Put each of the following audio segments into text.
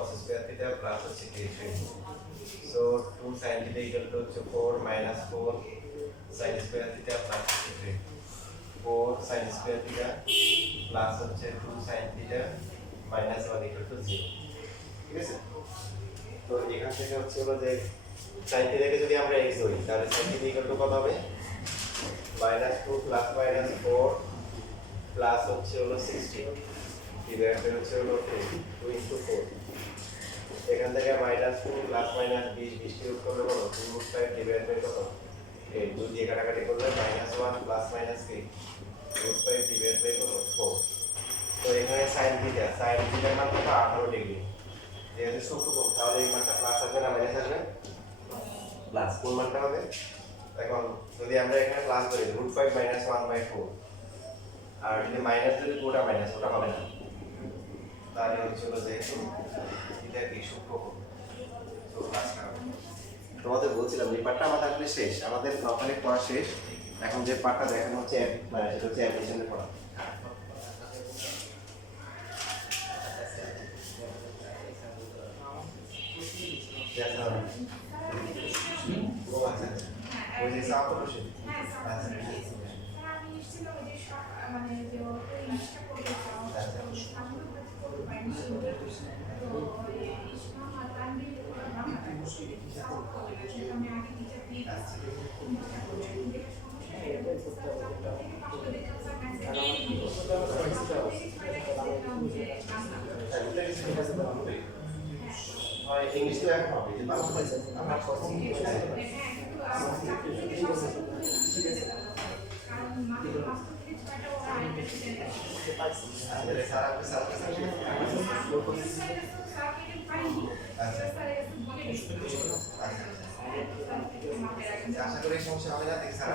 cos square theta plus হচ্ছে k3 so 2 sin theta equal to হচ্ছে 4 minus 4 sin square theta plus k3 4 sin square theta plus হচ্ছে 2 sin theta minus 1 equal to 0 ঠিক আছে তো এখান থেকে হচ্ছে হলো যে sin theta কে যদি আমরা x ধরি তাহলে sin theta equal to কত হবে -2 plus -4 প্লাস হচ্ছে হলো 16 ডিভাইডেড হচ্ছে হলো 2 into 4 এখান থেকে -2 প্লাস -20 20 বিয়োগ করলে কত 2/5 ডিভাইডেড কত 8 2 দিয়ে কাটাকাটি করলে -1 প্লাস -3 √5 ডিভাইডেড কত 4 তো এখানে sin থিটা এর মান কত 18 ডিগ্রি যেহেতু সূত্র কোণ তাহলে এই মানটা প্লাস আসবে না মাইনাস আসবে প্লাস কোন মানটা হবে এখন যদি আমরা এখানে প্লাস ধরি √5 -1/4 আর যদি মাইনাস যদি পুরোটা মাইনাস ওটা হবে না তাহলে হচ্ছে হলো যেহেতু এটা কি সূক্ষ্মকোণ তো প্লাসটা হবে তোমাদের বলছিলাম এই পার্টটা আমাদের আসলে শেষ আমাদের নরমালি পড়া শেষ এখন যে পার্টটা দেখানো হচ্ছে মানে সেটা হচ্ছে অ্যাপ্লিকেশনে পড়া ওই যে সাপ করছে মানে যে ইনস্টা করতে চাও আমি করতে পারি তো ইসলাম আর তানবীর আমি আগে টিচার দিয়ে ইংলিশ তো এখন হবে যে বাংলা আমরা আশা করি সমস্যা হবে না দেখি স্যার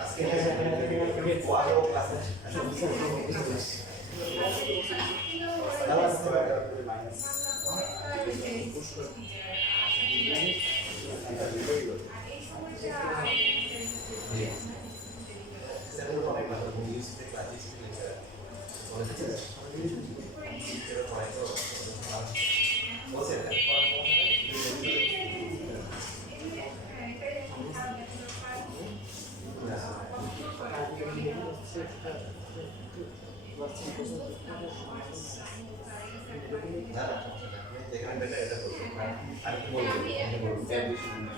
আজকে আমি কি বলবো না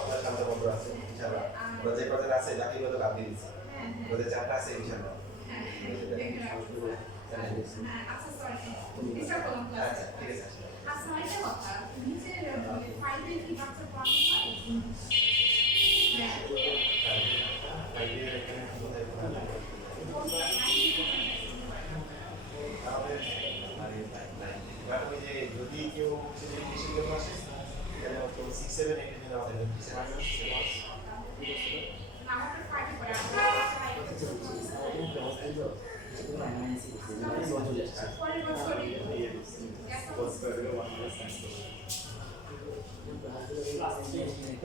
আপনার সামনে বন্ধু আছে ইনশাআল্লাহ ওরা যে কজন আছে বাকি গুলো বাদ দিয়ে দিচ্ছি ওদের চারটা আছে ইনশাআল্লাহ আচ্ছা সরি ডিস্টার্ব করলাম ক্লাস ঠিক আছে আচ্ছা একটা কথা নিচে ফাইলে কি বাচ্চা পড়ানো হয় যদি কেউ বেশি কেউ আসে তাহলে 6 7 8 দিন আমাদের আমাদের ফাইলে পড়া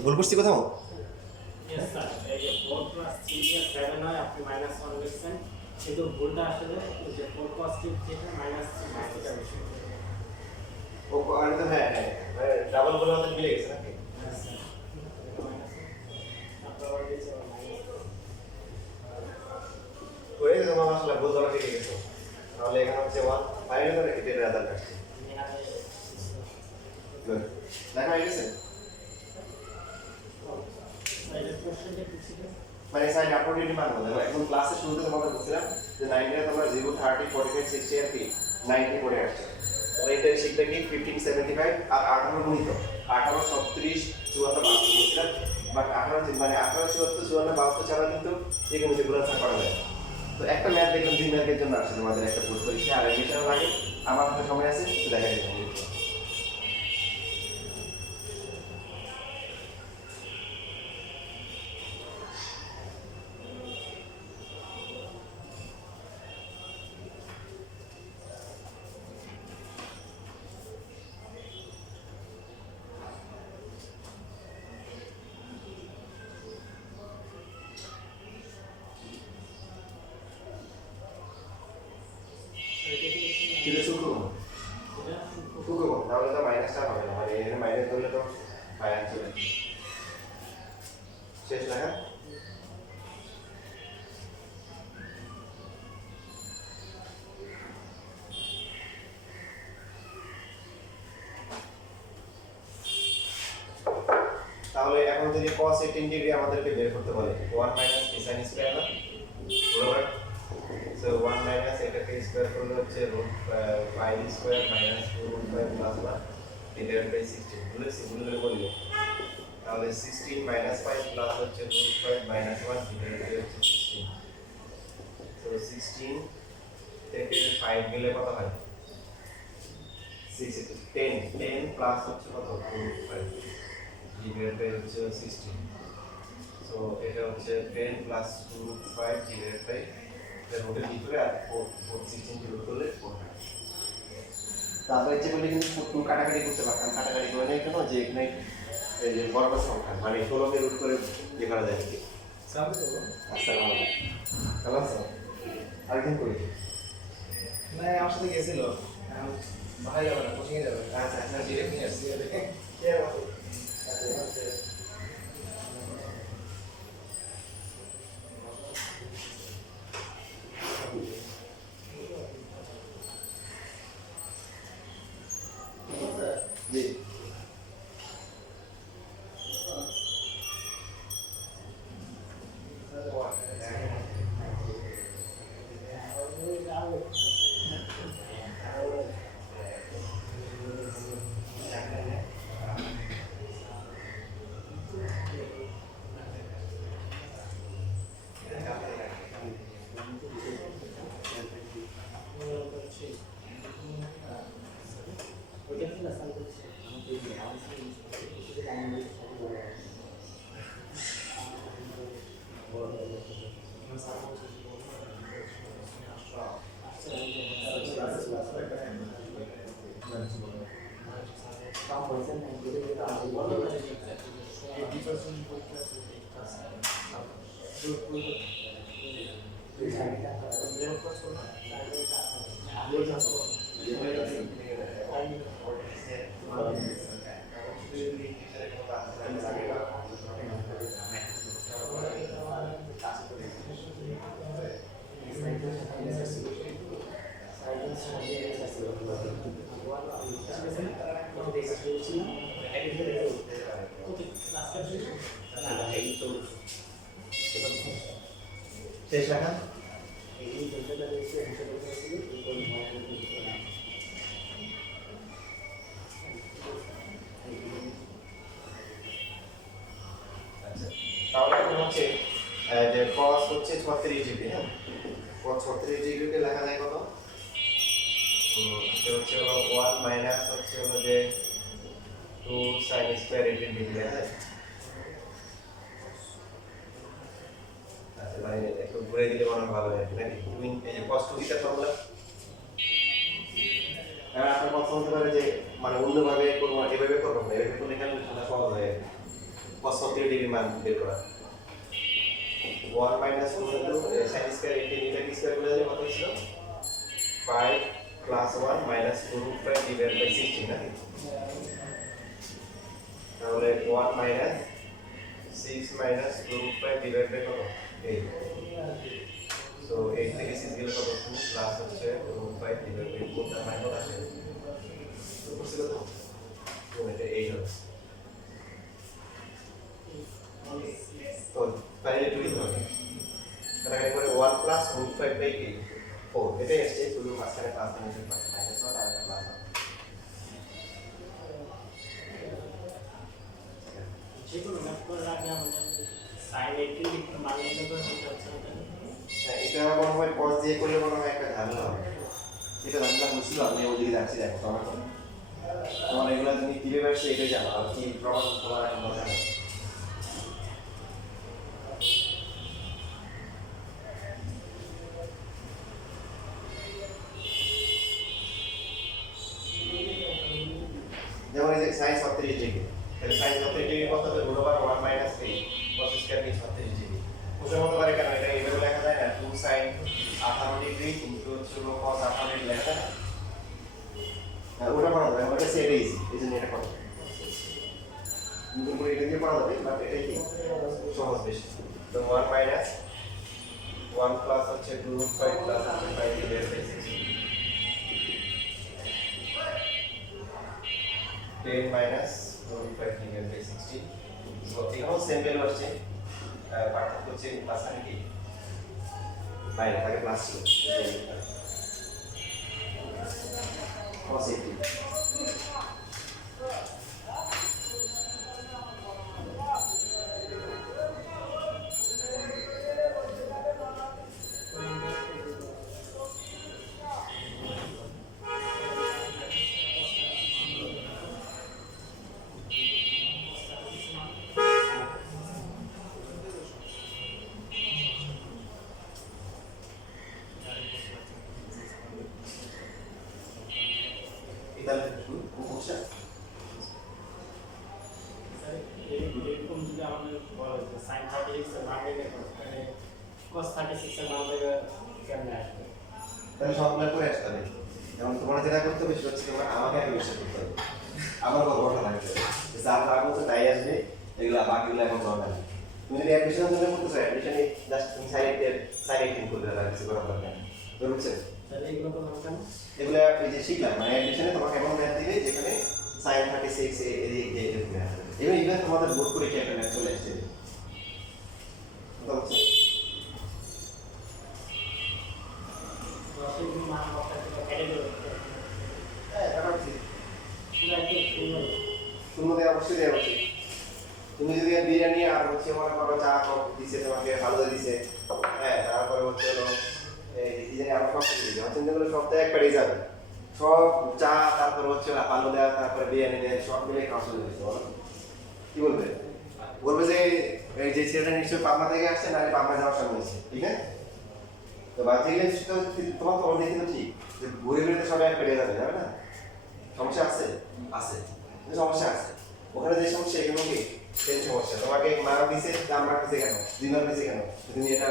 ভুল করছি কোথাও Yes sir, 4 plus 3 is 7 হয় আপনি -1 লিখছেন কিন্তু ভুলটা আসলে যে 4 cos cube থেকে -3 cos theta বেশি ও আর তো হ্যাঁ হ্যাঁ ডাবল গুলো আমাদের মিলে গেছে নাকি করে গেছে মামা আসলে ভুল ধরা ঠিক গেছে তাহলে এখানে হচ্ছে 1 ফাইনাল করে এটা রেজাল্ট আসছে গুড দেখা হয়ে গেছে মানে সাইড আপডেট মান হলো এখন ক্লাসে শুরুতে তোমাদের বলছিলাম যে 9 এ তোমরা 0 30 45 60 আর কি 90 করে আসছে তাহলে এটা শিখবে কি 15 75 আর 18 গুণিত 18 36 54 52 বুঝছিলাম বাট 18 মানে 18 74 54 52 ছাড়া কিন্তু এগুলো গুণাচার করা যায় তো একটা ম্যাথ দেখলাম 2 মার্কের জন্য আসছে তোমাদের একটা ভুল পরীক্ষা আর এডিশনাল লাগে আমার হাতে সময় আছে একটু দেখা যাবে এটা শুক্রকোণ শুক্রকোণ তাহলে তো মাইনাসটা হবে না মানে এখানে মাইনাস ধরলে তো মাইনাস চলে আসবে। শেষ লেখা তাহলে এখন যদি cos 18 ডিগ্রি আমাদেরকে বের করতে বলে 1 মাইনাস a sin স্কয়ার না বরাবর সো 1 মাইনাস এটাকে স্কয়ার করলে হচ্ছে √5 square minus 2√5 plus 1 divided by 16 বলে সিম্পল বলি তাহলে 16 মাইনাস 5 প্লাস হচ্ছে √5 মাইনাস 1 ডিভাইডেড বাই হচ্ছে 16 সো 16 থেকে 5 গেলে কত হয় 6 10 প্লাস হচ্ছে কত √5 ডিভাইডেড বাই হচ্ছে 16 সো এটা হচ্ছে 10 প্লাস 2√5 ডিভাইডেড বাই রুটের ভিতরে আর 16 ডিভাইড করলে 4 হয় তারপর ইচ্ছে করলে কিন্তু 2 কাটাকাটি করতে পারতাম কাটাকাটি করে নেই কেন যে এখানে এই যে বর্গ সংখ্যা মানে 16 কে রুট করে ইয়ে করা যায় কি আসসালামু আলাইকুম কেমন আছো আরেকদিন করি না আমার সাথে গেছিল ভাই যাবে না কোচিং এ যাবে আচ্ছা আচ্ছা ডিরেক্ট নিয়ে আসছি কে আছে আচ্ছা জি শেষ লেখা তাহলে এখন হচ্ছে যে cos হচ্ছে 36 ডিগ্রি হ্যাঁ cos 36 ডিগ্রিকে লেখা যায় কত এটা হচ্ছে হলো 1 মাইনাস হচ্ছে হলো যে 2 sin স্কয়ার 18 ডিগ্রি হ্যাঁ আচ্ছা মানে একটু ঘুরে দিলে মনে হয় ভালো হয় নাকি তুমি এই যে cos 2 থিটা ফর্মুলা আপনার কথা হতে পারে যে মানে অন্যভাবে করবো এভাবে করবো না এভাবে করলে ক্যালকুলেশনটা সহজ হয় cos 30 ডিগ্রি মান বের করা 1 minus 2 into sin square 18 এটা কি স্কয়ার করে দিলে কত ছিল 5 plus 1 minus 2√5 divided by 16 নাকি তাহলে 1 minus 6 minus 2√5 divided by কত 8 so 8 থেকে 6 গেলে কত 2 প্লাস হচ্ছে √5 divided by 4 তার মানে কত আসে তো বুঝতে কত তো এটা 8 হবে তো তাহলে দুই হবে তাহলে এখানে 1 প্লাস √5 বাই 4 এটাই আসছে শুধু মাঝখানে প্লাস নিয়ে মাইনাস নট আর প্লাস যেগুলো ম্যাপ করে রাখলে আমাদের সাইন 18 ডিগ্রি মান নিতে করে হচ্ছে এটা মনে হয় cos দিয়ে করলে মনে হয় একটা ঝামেলা হবে এটা ঝামেলা হচ্ছিল আমি ওদিকে যাচ্ছি দেখো তোমার এগুলো তুমি কিভাবে আসছে এটাই জানো আর কি প্রমাণ তোমার এখন জানো যেমন এই যে sin 36 ডিগ্রি তাহলে sin 36 ডিগ্রি কত হবে √1 মাইনাস 3 cos স্কয়ার কি 36 ডিগ্রি বুঝতে মতো পারে কেন এটা এইভাবে লেখা যায় না 2 sin 58 ডিগ্রি ইনটু হচ্ছে cos 58 লেখা যায় না ভেরি ইজি, এই জন্য এটা করো। নতুন করে এটা দিয়ে পড়া যাবে, বাট এটাই কি সহজ বেশি। তো 1 মাইনাস 1 প্লাস হচ্ছে 2√5 plus 5 divided by 60, 10 minus 2√5 divided by 60। So এখানেও সেম ভ্যালু আসছে, পার্থক্য হচ্ছে মাঝখানে কি মাইনাস, আগে প্লাস ছিল cos 80। তাহলে সমস্যা এরকম যদি আমাদের বলে যে sin 36 এর মান বের করতে মানে cos 36 এর মান বের কেমনে আসবে? তাহলে সবগুলো করে আসতে হবে। যেমন তোমার যেটা করতে হবে সেটা হচ্ছে তোমার আমাকে আগে বিশ্বাস করতে হবে, আমার গল্পটা লাগতে হবে, যার যা বলছে তাই আসবে, এগুলো বাকিগুলো এখন দরকার নেই। তুমি যদি অ্যাডমিশনের জন্য করতে চাও, অ্যাডমিশনে জাস্ট তুমি সাইড এডিটিং করতে হবে, কিছু করার দরকার নেই। বুঝছেন? তাহলে এগুলো তো কেন? এগুলো এই যে শিখলাম, মানে অ্যাডমিশনে তোমাকে এমন ম্যাথ দিবে যেখানে sin 36 এদিক দিয়ে এরকম আসবে। ইভেন তোমাদের বোর্ড পরীক্ষা একটা ম্যাথ চলে আসছে। বুঝতে দশের মান কথা কেটে দেবে। হ্যাঁ, এটা হচ্ছে পুরো একটু শূন্য দেওয়া অবশ্যই দেওয়া উচিত। তুমি যদি বিরিয়ানি আর হচ্ছে মনে করো চা দিছে তোমাকে ভালো দিছে, হ্যাঁ, তারপরে হচ্ছে হলো এই যে আরো সব কিছু দিছে, চিন্তা সপ্তাহে এক পেড়ে যাবে, সব চা তারপরে হচ্ছে আলু দেওয়া তারপরে বিরিয়ানি দেওয়া সব মিলে খাওয়া চলে গেছে, বলো কি বলবে? বলবে যে এই যে ছেলেটা নিশ্চয়ই পাবনা থেকে আসছে, না পাবনা যাওয়ার সময় হয়েছে, ঠিক আছে? তো বাচ্চাগুলো তোমার তো দেখি তো ঠিক যে ঘুরে ঘুরে তো সবাই এক পেড়ে যাবে, যাবে না? সমস্যা আছে? আছে, সমস্যা আছে। ওখানে যে সমস্যা এগুলো কি সেই সমস্যা, তোমাকে মার্ক দিছে, দাম মার্ক দিছে কেন, 2 মার্ক দিছে কেন, তুমি এটা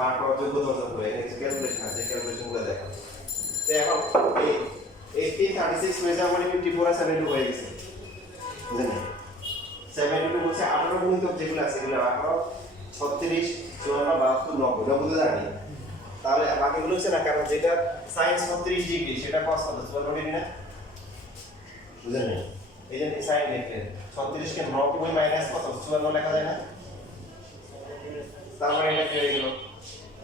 মার্ক করার যোগ্যতা অর্জন করে এখানে কিছু ক্যালকুলেশন আছে, ক্যালকুলেশনগুলো দেখো। তো এখন এই 36 হয়ে যাওয়া মানে 54 আর 72 হয়ে গেছে, বুঝলেন? 72 হচ্ছে 18 গুণিতক যেগুলো আছে এগুলো 18, 36, 54, 72, 90, 90 তো জানি। তাহলে বাকিগুলো হচ্ছে না, কারণ যেটা sin 36 ডিগ্রি সেটা cos কত 54 ডিগ্রি না, বুঝলেন? এই যে সাইন লিখলেন 36 কে 90 মাইনাস কত 54 লেখা যায় না, তার মানে এটা কি হয়ে গেল,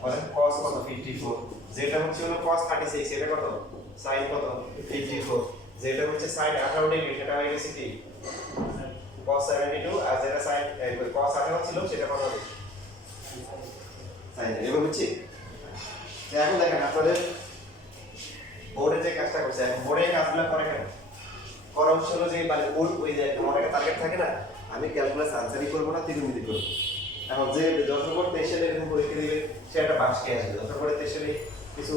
মানে cos কত 54, যেটা হচ্ছে হলো cos 36 এটা কত sin কত 54, যেটা হচ্ছে sin 18 ডিগ্রি সেটা হয়ে গেছে কি cos 72, আর যেটা sin cos 18 ছিল সেটা কত হবে sin, এবার বুঝছি? এখন দেখেন আপনাদের বোর্ডে যে কাজটা করছে, এখন বোর্ডে কাজগুলো করে কেন করা হচ্ছে হলো যে মানে বোর্ড ওই যে আমার একটা টার্গেট থাকে না, আমি ক্যালকুলাস আনসারই করবো না, ত্রিকোণমিতি করবো। এখন যে 10 নম্বর 23 সালে এরকম পরীক্ষা দিবে সে একটা বাস কে আসবে, 10 নম্বর 23 সালে কিছু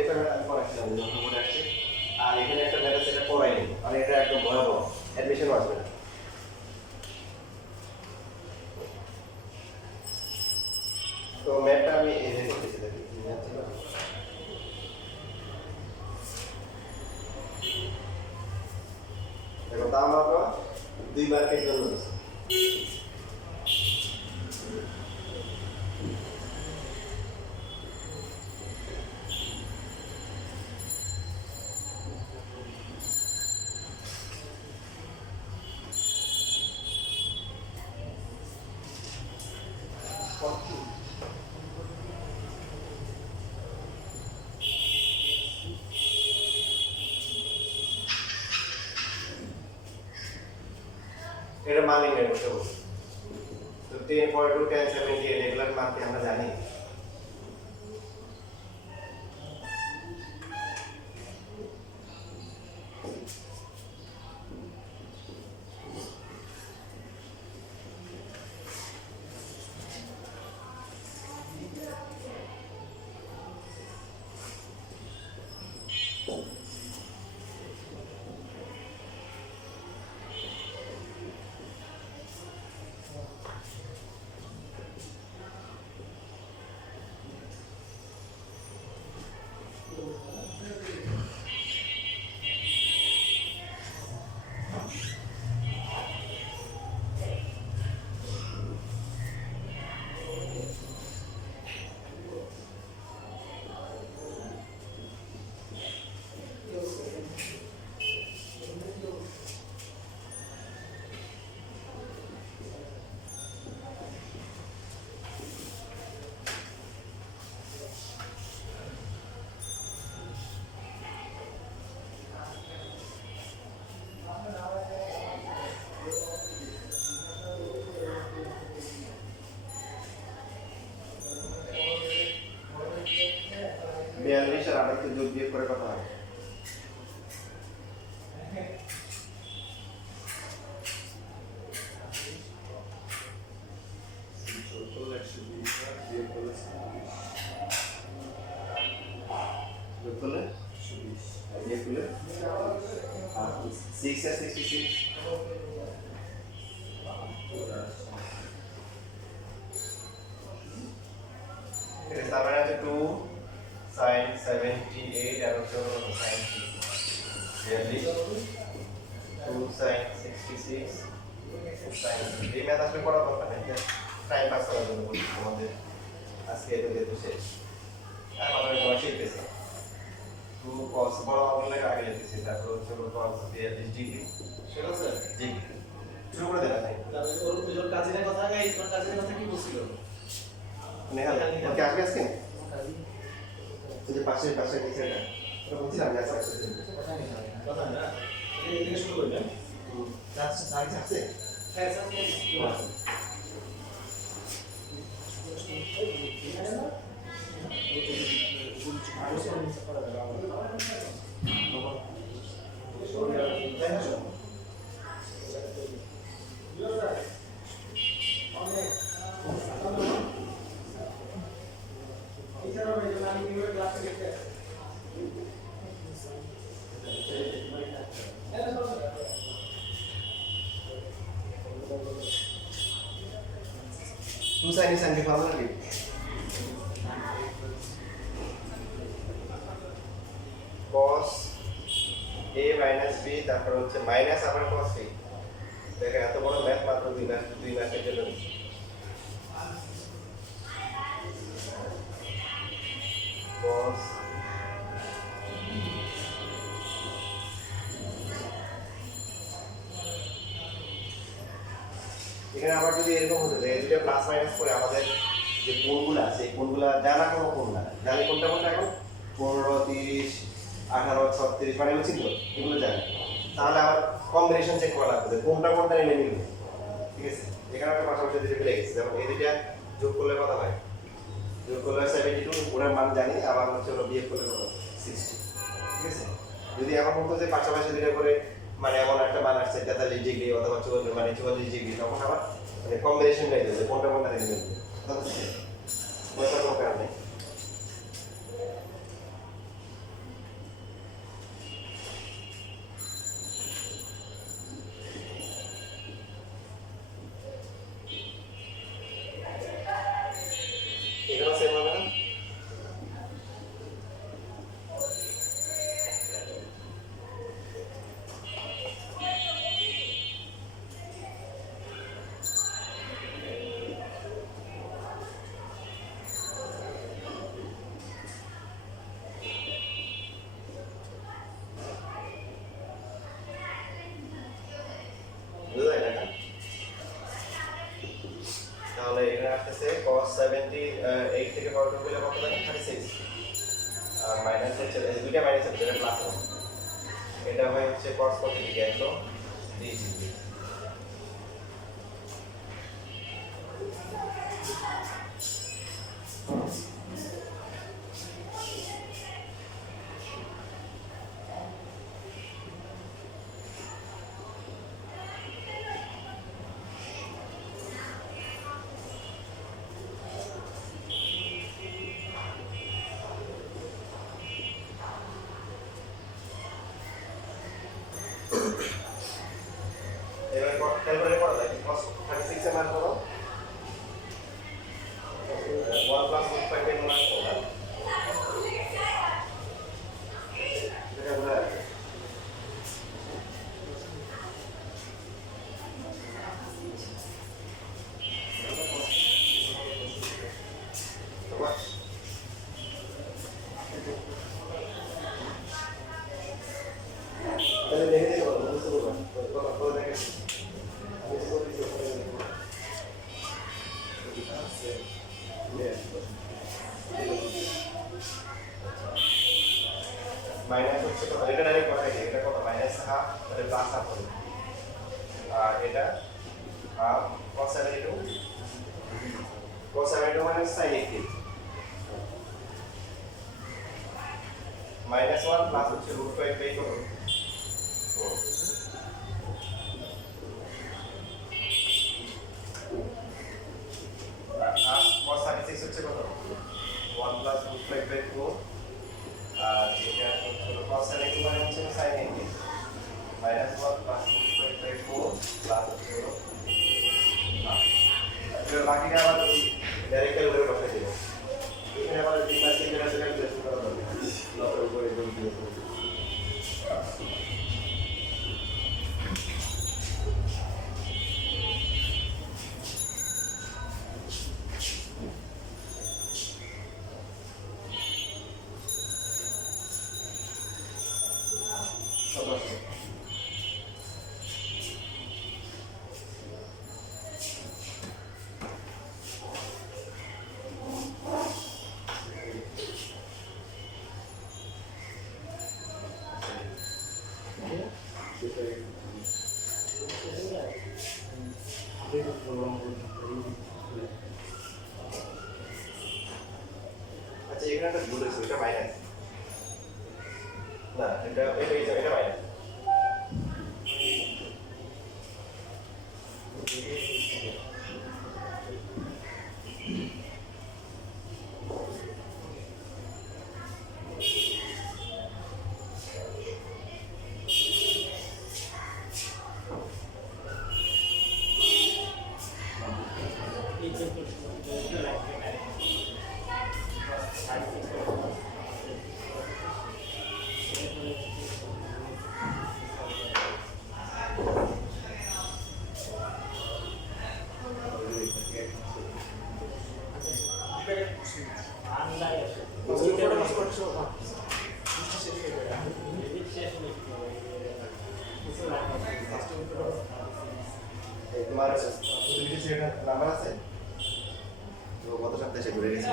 একটা আমি পড়াচ্ছিলাম 10 নম্বরে আসছে, আর এখানে একটা ম্যাথ আছে এটা পড়াইনি, আর এটা একদম ভয়াবহ, অ্যাডমিশনও আসবে না। তো ম্যাথটা আমি এই যে করতেছি, দেখি কি ম্যাথ ছিল। দেখো দাম মাত্র 2 মার্কের জন্য দিচ্ছে। এটা মান নির্ণয় করতে হবে। তো 10.2 10 78 এগুলোর মান কি আমরা জানি? তো যোগ বিয়োগ করে কত হয়? যোগ করলে আর বিয়োগ করলে 6 আর 66 তার মানে হচ্ছে 2 sin 78 আর হচ্ছে sin 2 sin 66 sin এই ম্যাথ আসলে পড়া দরকার নেই, টাইম পাস করার জন্য বলছি আমাদের আজকে এটা যেহেতু শেষ আর আমাদের তোমার শিখতেছে 2 cos বড় অঙ্কের আগে যেতেছি, তারপর হচ্ছে cos 42 ডিগ্রি সেটা স্যার ডিগ্রি শুরু করে দেন। ওর কাজিনের কথা এই তোর কাজিনের কথা কি বলছিল? নেহাল ওকে আসবে আজকে এই যে পাশে নিচেটা ওটা বলছিলাম যে আজকে কথা না এদিকে শুরু করবেন। যাচ্ছে গাড়ি যাচ্ছে। হ্যাঁ sir two sine sine formula কি cos a minus b তারপর হচ্ছে মাইনাস আবার cos b। দেখেন এত বড় ম্যাথ মাত্র দুই মাসের জন্য নিচ্ছি। cos এখানে আবার যদি এরকম হতে যায় দুটো প্লাস মাইনাস করে আমাদের যে কোণগুলো আছে এই কোণগুলো জানা কোনো কোণ না, জানি কোনটা কোনটা এখন 15 30 18 36 মানে বুঝছি তো এগুলো জানি, তাহলে আবার কম্বিনেশন চেক করা লাগবে কোনটা কোনটা নিলে মিলবে। ঠিক আছে, এখানে একটা পাশাপাশি দুটো মিলে গেছে, যেমন এই দুটো যোগ করলে কত হয়, যোগ করলে 72 ওটার মান জানি, আবার হচ্ছে ওটা বিয়োগ করলে কত 60। ঠিক আছে, যদি এমন হতো যে পাশাপাশি দুটো করে মানে এমন একটা মান আসছে 43 ডিগ্রি অথবা 44 ডিগ্রি, তখন আবার মানে কম্বিনেশন হয়ে যাবে কোনটা কোনটা নিলে মিলবে। ওইটা কোনো কারণ নেই। এখানে সেম হবে না? বুঝা যায় না? তাহলে এখানে আসতেছে cos 78 থেকে পাওয়ার করলে কত থাকে 36 আর মাইনাস হচ্ছে এই দুইটা মাইনাস হচ্ছে এটা প্লাস হবে, এটা হয় হচ্ছে cos কত ডিগ্রি 120 ডিগ্রি। এবার ক্যালকুলেট করা যায় cos 36 এর মান কত 1 প্লাস 5 এর মান কত এটা বলা আছে। তাহলে দেখে দেখো বুঝতে পারবে কত কত দেখে মাইনাস হচ্ছে কত, এটা ডাইরেক্ট কথা কি এটা কত মাইনাস হাফ তাহলে প্লাস হাফ হবে, আর এটা হাফ cos 72 মানে sin 80 -1 প্লাস হচ্ছে √5/4 আর cos 36 হচ্ছে কত 1 প্লাস √5/4 আর এটা হলো cos 72 মানে হচ্ছে sin 80 -1 প্লাস √5/4 প্লাস হচ্ছে হলো এবার বাকিটা আবার ডাইরেক্ট ক্যালকুলেটর বসাই দেব এখানে আবার 3 মাস থেকে যেটা ক্যালকুলেশন করা দরকার লসের উপরে গুণ দিয়ে আচ্ছা এখানে একটা ভুল হয়েছে এটা মাইনাস না এটা মাইনাস এই যে এটা লাগবে তোমার নাম্বার আছে তো গত সপ্তাহে সে ঘুরে গেছে